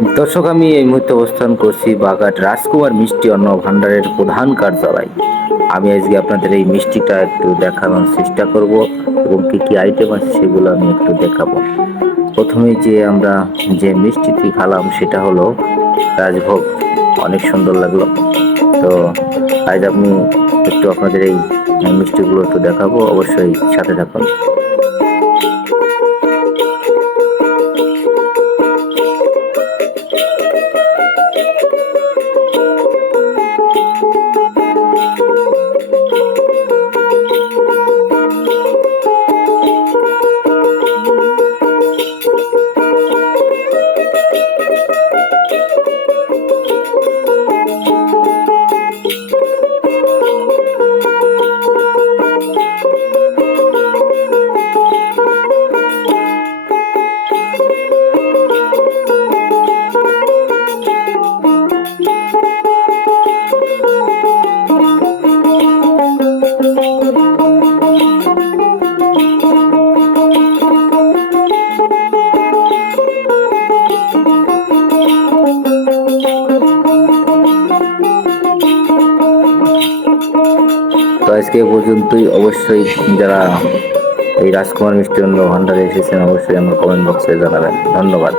দর্শক, আমি এই মুহূর্তে অবস্থান করছি বাগাট রাজকুমার মিষ্টি অন্ন ভান্ডারের প্রধান কার্যালয়। আমি আজকে আপনাদের এই মিষ্টিটা একটু দেখানোর চেষ্টা করব এবং কী কী আইটেম আছে সেগুলো আমি একটু দেখাবো। প্রথমে যে আমরা যে মিষ্টিটি খালাম সেটা হলো রাজভোগ। অনেক সুন্দর লাগল। তো আজ আমি একটু আপনাদের এই মিষ্টিগুলো একটু দেখাবো। অবশ্যই সাথে থাকুন। আজকে পর্যন্তই। অবশ্যই যারা এই রাজকুমার মিষ্টান্ন ভান্ডারে এসেছেন, অবশ্যই আমার কমেন্ট বক্সে জানাবেন। ধন্যবাদ।